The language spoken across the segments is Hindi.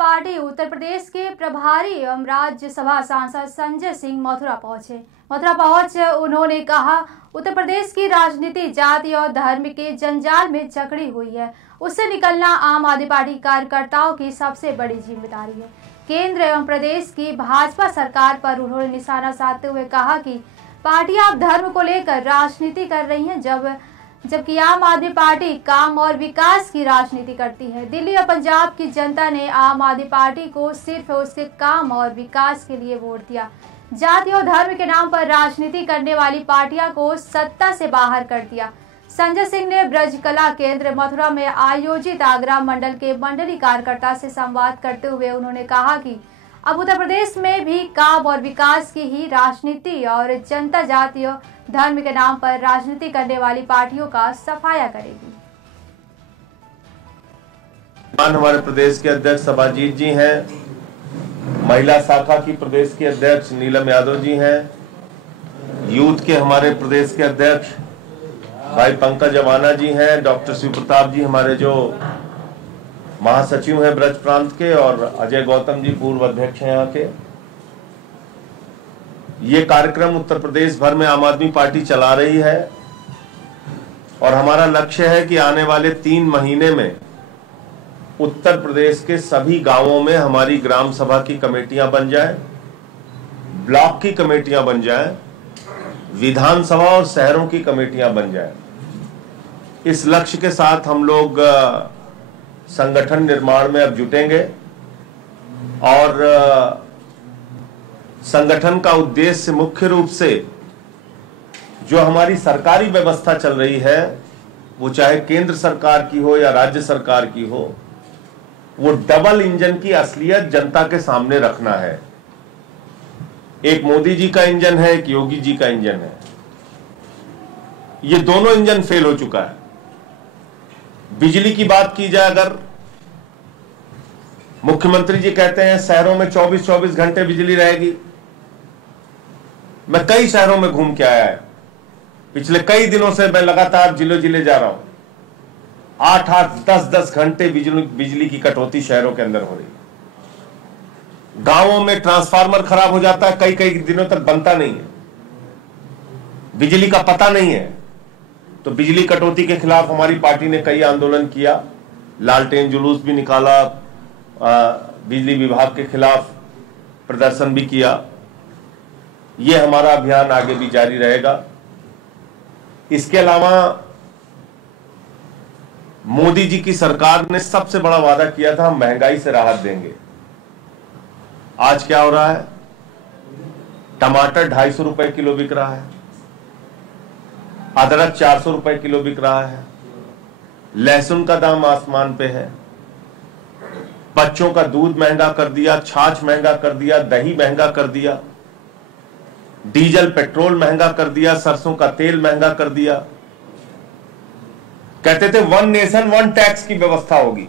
पार्टी उत्तर प्रदेश के प्रभारी एवं राज्यसभा सांसद संजय सिंह मथुरा पहुंचे। उन्होंने कहा, उत्तर प्रदेश की राजनीति जाति और धर्म के जंजाल में जकड़ी हुई है। उससे निकलना आम आदमी पार्टी कार्यकर्ताओं की सबसे बड़ी जिम्मेदारी है। केंद्र एवं प्रदेश की भाजपा सरकार पर उन्होंने निशाना साधते हुए कहा कि पार्टी आप धर्म को लेकर राजनीति कर रही है, जबकि आम आदमी पार्टी काम और विकास की राजनीति करती है। दिल्ली और पंजाब की जनता ने आम आदमी पार्टी को सिर्फ उसके काम और विकास के लिए वोट दिया। जाति और धर्म के नाम पर राजनीति करने वाली पार्टियां को सत्ता से बाहर कर दिया। संजय सिंह ने ब्रज कला केंद्र मथुरा में आयोजित आगरा मंडल के मंडली कार्यकर्ता से संवाद करते हुए उन्होंने कहा कि अब उत्तर प्रदेश में भी काम और विकास की ही राजनीति और जनता जाति और धर्म के नाम पर राजनीति करने वाली पार्टियों का सफाया करेगी। हमारे प्रदेश के अध्यक्ष सभाजीत जी हैं, महिला शाखा की प्रदेश के अध्यक्ष नीलम यादव जी हैं, यूथ के हमारे प्रदेश के अध्यक्ष भाई पंकज अवाना जी हैं, डॉक्टर शिव प्रताप जी हमारे जो महासचिव हैं ब्रज प्रांत के, और अजय गौतम जी पूर्व अध्यक्ष हैं यहाँ के। ये कार्यक्रम उत्तर प्रदेश भर में आम आदमी पार्टी चला रही है और हमारा लक्ष्य है कि आने वाले 3 महीने में उत्तर प्रदेश के सभी गांवों में हमारी ग्राम सभा की कमेटियां बन जाएं, ब्लॉक की कमेटियां बन जाएं, विधानसभा और शहरों की कमेटियां बन जाएं। इस लक्ष्य के साथ हम लोग संगठन निर्माण में अब जुटेंगे और संगठन का उद्देश्य मुख्य रूप से जो हमारी सरकारी व्यवस्था चल रही है, वो चाहे केंद्र सरकार की हो या राज्य सरकार की हो, वो डबल इंजन की असलियत जनता के सामने रखना है। एक मोदी जी का इंजन है, एक योगी जी का इंजन है। ये दोनों इंजन फेल हो चुका है। बिजली की बात की जाए, अगर मुख्यमंत्री जी कहते हैं शहरों में 24-24 घंटे बिजली रहेगी। मैं कई शहरों में घूम के आया है, पिछले कई दिनों से मैं लगातार जिले जिले जा रहा हूं। 8-8, 10-10 घंटे बिजली की कटौती शहरों के अंदर हो रही है। गांवों में ट्रांसफार्मर खराब हो जाता है, कई कई दिनों तक बनता नहीं है, बिजली का पता नहीं है। तो बिजली कटौती के खिलाफ हमारी पार्टी ने कई आंदोलन किया, लालटेन जुलूस भी निकाला, बिजली विभाग के खिलाफ प्रदर्शन भी किया। ये हमारा अभियान आगे भी जारी रहेगा। इसके अलावा मोदी जी की सरकार ने सबसे बड़ा वादा किया था, हम महंगाई से राहत देंगे। आज क्या हो रहा है? टमाटर 250 रुपए किलो बिक रहा है, अदरक 400 रुपए किलो बिक रहा है, लहसुन का दाम आसमान पे है, बच्चों का दूध महंगा कर दिया, छाछ महंगा कर दिया, दही महंगा कर दिया, डीजल पेट्रोल महंगा कर दिया, सरसों का तेल महंगा कर दिया। कहते थे 1 नेशन 1 टैक्स की व्यवस्था होगी।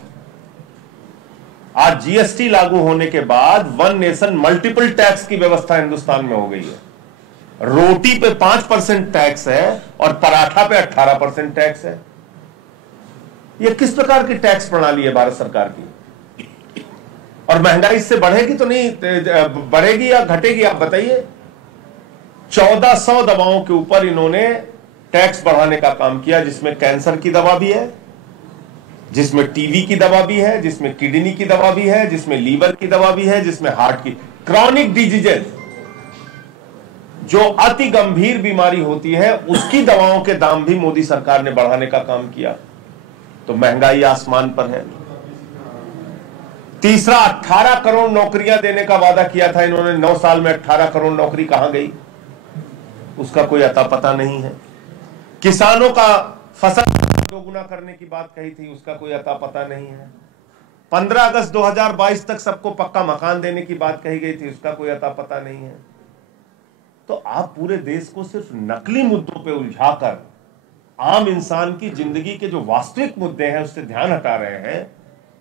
आज जीएसटी लागू होने के बाद 1 नेशन मल्टीपल टैक्स की व्यवस्था हिंदुस्तान में हो गई है। रोटी पे 5% टैक्स है और पराठा पे 18% टैक्स है। यह किस प्रकार की टैक्स प्रणाली है भारत सरकार की? और महंगाई इससे बढ़ेगी तो नहीं, बढ़ेगी या घटेगी, आप बताइए। 1400 दवाओं के ऊपर इन्होंने टैक्स बढ़ाने का काम किया, जिसमें कैंसर की दवा भी है, जिसमें टीबी की दवा भी है, जिसमें किडनी की दवा भी है, जिसमें लीवर की दवा भी है, जिसमें हार्ट की, क्रॉनिक डिजीजेस जो अति गंभीर बीमारी होती है, उसकी दवाओं के दाम भी मोदी सरकार ने बढ़ाने का काम किया। तो महंगाई आसमान पर है। तीसरा, 18 करोड़ नौकरियां देने का वादा किया था इन्होंने। 9 साल में 18 करोड़ नौकरी कहां गई, उसका कोई अता पता नहीं है। किसानों का फसल दोगुना करने की बात कही थी, उसका कोई अता पता नहीं है। 15 अगस्त 2022 तक सबको पक्का मकान देने की बात कही गई थी, उसका कोई अता पता नहीं है। तो आप पूरे देश को सिर्फ नकली मुद्दों पे उलझाकर आम इंसान की जिंदगी के जो वास्तविक मुद्दे हैं उससे ध्यान हटा रहे हैं।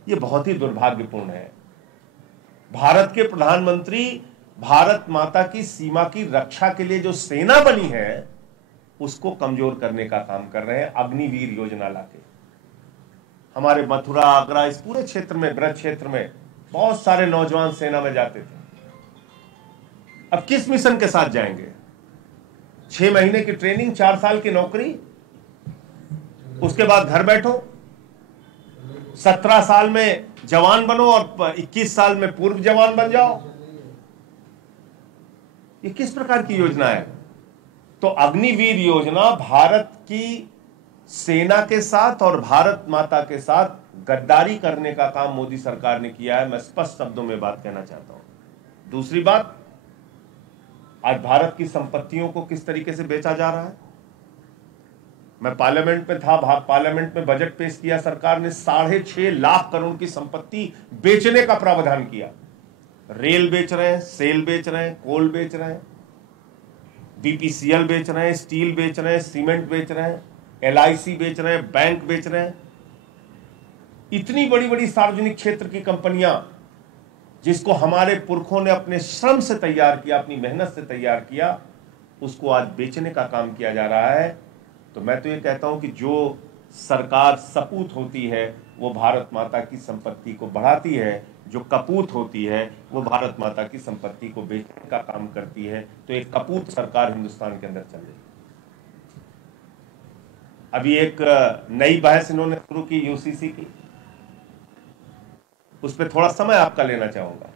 ये बहुत ही दुर्भाग्यपूर्ण है। भारत के प्रधानमंत्री भारत माता की सीमा की रक्षा के लिए जो सेना बनी है, उसको कमजोर करने का काम कर रहे हैं अग्निवीर योजना लाके। हमारे मथुरा, आगरा, इस पूरे क्षेत्र में, ब्रज क्षेत्र में बहुत सारे नौजवान सेना में जाते थे। अब किस मिशन के साथ जाएंगे? 6 महीने की ट्रेनिंग, 4 साल की नौकरी, उसके बाद घर बैठो, 17 साल में जवान बनो और 21 साल में पूर्व जवान बन जाओ। ये किस प्रकार की योजना है? तो अग्निवीर योजना भारत की सेना के साथ और भारत माता के साथ गद्दारी करने का काम मोदी सरकार ने किया है। मैं स्पष्ट शब्दों में बात कहना चाहता हूं। दूसरी बात, आज भारत की संपत्तियों को किस तरीके से बेचा जा रहा है। मैं पार्लियामेंट में था, पार्लियामेंट में बजट पेश किया, सरकार ने 6.5 लाख करोड़ की संपत्ति बेचने का प्रावधान किया। रेल बेच रहे हैं, सेल बेच रहे हैं, कोल बेच रहे हैं, बीपीसीएल बेच रहे हैं, स्टील बेच रहे हैं, सीमेंट बेच रहे हैं, एलआईसी बेच रहे हैं, बैंक बेच रहे हैं। इतनी बड़ी बड़ी सार्वजनिक क्षेत्र की कंपनियां जिसको हमारे पुरखों ने अपने श्रम से तैयार किया, अपनी मेहनत से तैयार किया, उसको आज बेचने का काम किया जा रहा है। तो मैं तो ये कहता हूं कि जो सरकार सपूत होती है वो भारत माता की संपत्ति को बढ़ाती है, जो कपूत होती है वो भारत माता की संपत्ति को बेचने का काम करती है। तो एक कपूत सरकार हिंदुस्तान के अंदर चल रही है। अभी एक नई बहस इन्होंने शुरू की यूसीसी की, उस पर थोड़ा समय आपका लेना चाहूंगा।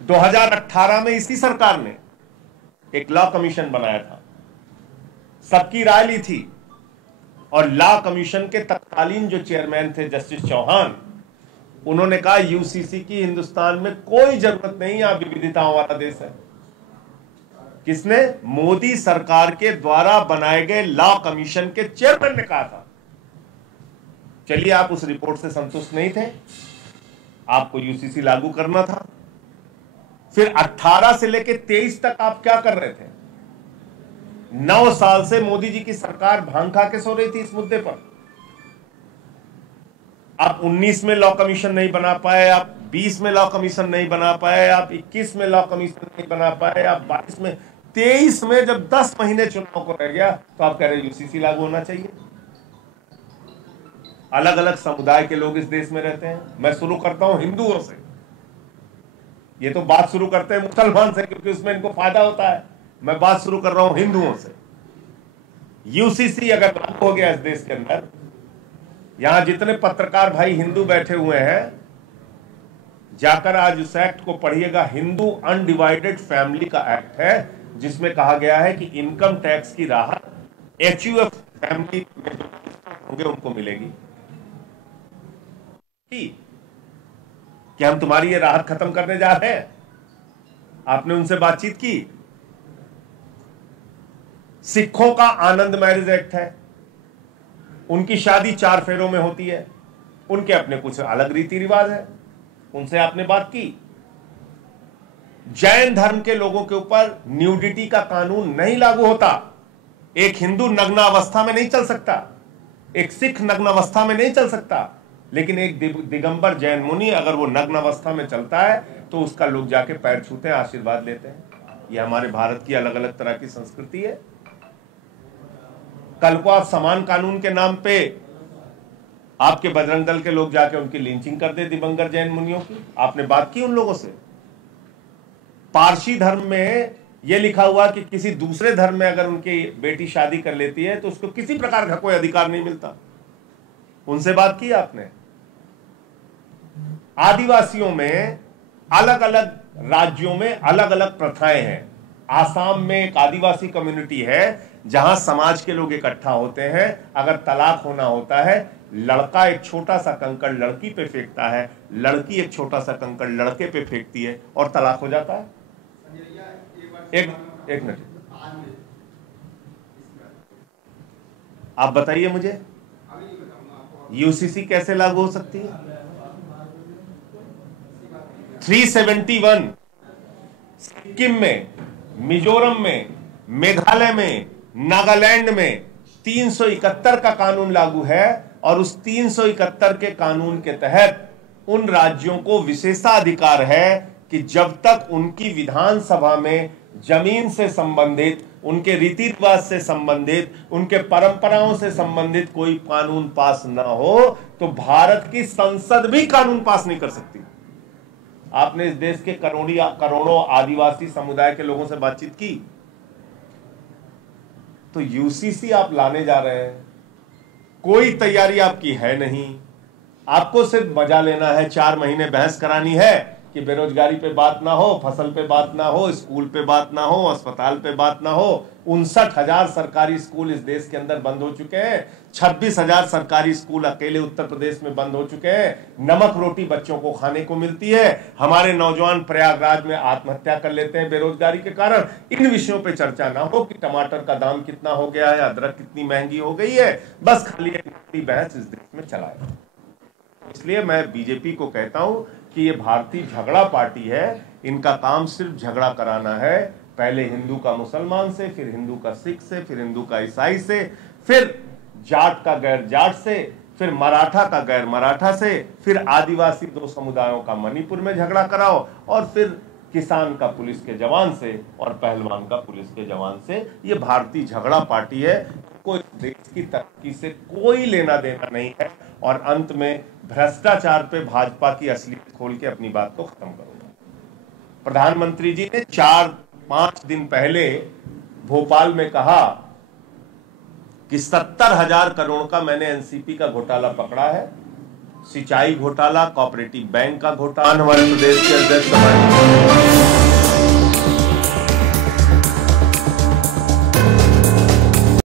2018 में इसी सरकार ने एक लॉ कमीशन बनाया था, सबकी राय ली थी, और लॉ कमीशन के तत्कालीन जो चेयरमैन थे जस्टिस चौहान, उन्होंने कहा यूसीसी की हिंदुस्तान में कोई जरूरत नहीं, यहां विविधताओं वाला देश है। किसने? मोदी सरकार के द्वारा बनाए गए लॉ कमीशन के चेयरमैन ने कहा था। चलिए, आप उस रिपोर्ट से संतुष्ट नहीं थे, आपको यूसीसी लागू करना था। फिर 18 से लेकर 23 तक आप क्या कर रहे थे? 9 साल से मोदी जी की सरकार भांग खा के सो रही थी इस मुद्दे पर। आप 19 में लॉ कमीशन नहीं बना पाए, आप 20 में लॉ कमीशन नहीं बना पाए, आप 21 में लॉ कमीशन नहीं बना पाए, आप 22 में, 23 में जब 10 महीने चुनाव को रह गया तो आप कह रहे यूसीसी लागू होना चाहिए। अलग अलग समुदाय के लोग इस देश में रहते हैं। मैं शुरू करता हूं हिंदुओं से, ये तो बात शुरू करते हैं मुसलमान से क्योंकि उसमें इनको फायदा होता है। मैं बात शुरू कर रहा हूं हिंदुओं से। यूसीसी अगर लागू हो गया इस देश के अंदर, यहां जितने पत्रकार भाई हिंदू बैठे हुए हैं, जाकर आज उस एक्ट को पढ़िएगा। हिंदू अनडिवाइडेड फैमिली का एक्ट है, जिसमें कहा गया है कि इनकम टैक्स की राहत HUF फैमिली में जो होंगे उनको मिलेगी। कि हम तुम्हारी ये राहत खत्म करने जा रहे हैं। आपने उनसे बातचीत की? सिखों का आनंद मैरिज एक्ट है, उनकी शादी 4 फेरों में होती है, उनके अपने कुछ अलग रीति रिवाज है, उनसे आपने बात की। जैन धर्म के लोगों के ऊपर न्यूडिटी का कानून नहीं लागू होता। एक हिंदू नग्नावस्था में नहीं चल सकता, एक सिख नग्नावस्था में नहीं चल सकता, लेकिन एक दिगंबर जैन मुनि अगर वो नग्नावस्था में चलता है तो उसका लोग जाके पैर छूते हैं, आशीर्वाद लेते हैं। ये हमारे भारत की अलग अलग तरह की संस्कृति है। कल को आप समान कानून के नाम पे आपके बजरंग दल के लोग जाके उनकी लिंचिंग कर दे दिगंबर जैन मुनियों की। आपने बात की उन लोगों से? पारसी धर्म में यह लिखा हुआ कि किसी दूसरे धर्म में अगर उनकी बेटी शादी कर लेती है तो उसको किसी प्रकार का कोई अधिकार नहीं मिलता। उनसे बात की आपने? आदिवासियों में अलग अलग राज्यों में अलग अलग प्रथाएं हैं। आसाम में एक आदिवासी कम्युनिटी है जहां समाज के लोग इकट्ठा होते हैं। अगर तलाक होना होता है, लड़का एक छोटा सा कंकड़ लड़की पे फेंकता है, लड़की एक छोटा सा कंकड़ लड़के पे फेंकती है और तलाक हो जाता है। एक मिनट, आप बताइए मुझे, यूसीसी कैसे लागू हो सकती है? 371 सिक्किम में, मिजोरम में, मेघालय में, नागालैंड में 371 का कानून लागू है, और उस 371 के कानून के तहत उन राज्यों को विशेषाधिकार है कि जब तक उनकी विधानसभा में जमीन से संबंधित, उनके रीति रिवाज से संबंधित, उनके परंपराओं से संबंधित कोई कानून पास ना हो तो भारत की संसद भी कानून पास नहीं कर सकती। आपने इस देश के करोड़ों आदिवासी समुदाय के लोगों से बातचीत की? तो यूसीसी आप लाने जा रहे हैं, कोई तैयारी आपकी है नहीं, आपको सिर्फ मजा लेना है, 4 महीने बहस करानी है कि बेरोजगारी पे बात ना हो, फसल पे बात ना हो, स्कूल पे बात ना हो, अस्पताल पे बात ना हो। 59,000 सरकारी स्कूल इस देश के अंदर बंद हो चुके हैं, 26,000 सरकारी स्कूल अकेले उत्तर प्रदेश में बंद हो चुके हैं। नमक रोटी बच्चों को खाने को मिलती है, हमारे नौजवान प्रयागराज में आत्महत्या कर लेते हैं बेरोजगारी के कारण। इन विषयों पे चर्चा ना हो कि टमाटर का दाम कितना हो गया है, अदरक कितनी महंगी हो गई है, बस खाली एक बहस इस देश में चलाए। इसलिए मैं बीजेपी को कहता हूं कि ये भारतीय झगड़ा पार्टी है, इनका काम सिर्फ झगड़ा कराना है, पहले हिंदू का मुसलमान से, फिर हिंदू का सिख से, फिर हिंदू का ईसाई से, फिर जाट का गैर जाट से, फिर मराठा का गैर मराठा से, फिर आदिवासी 2 समुदायों का मणिपुर में झगड़ा कराओ, और फिर किसान का पुलिस के जवान से और पहलवान का पुलिस के जवान से। ये भारतीय झगड़ा पार्टी है, कोई देश की तरक्की से कोई लेना देना नहीं है। और अंत में भ्रष्टाचार पे भाजपा की असलियत खोल के अपनी बात को खत्म करूंगा। प्रधानमंत्री जी ने 4-5 दिन पहले भोपाल में कहा कि 70,000 करोड़ का मैंने एनसीपी का घोटाला पकड़ा है, सिंचाई घोटाला, कोऑपरेटिव बैंक का घोटाला। हमारे प्रदेश के अध्यक्ष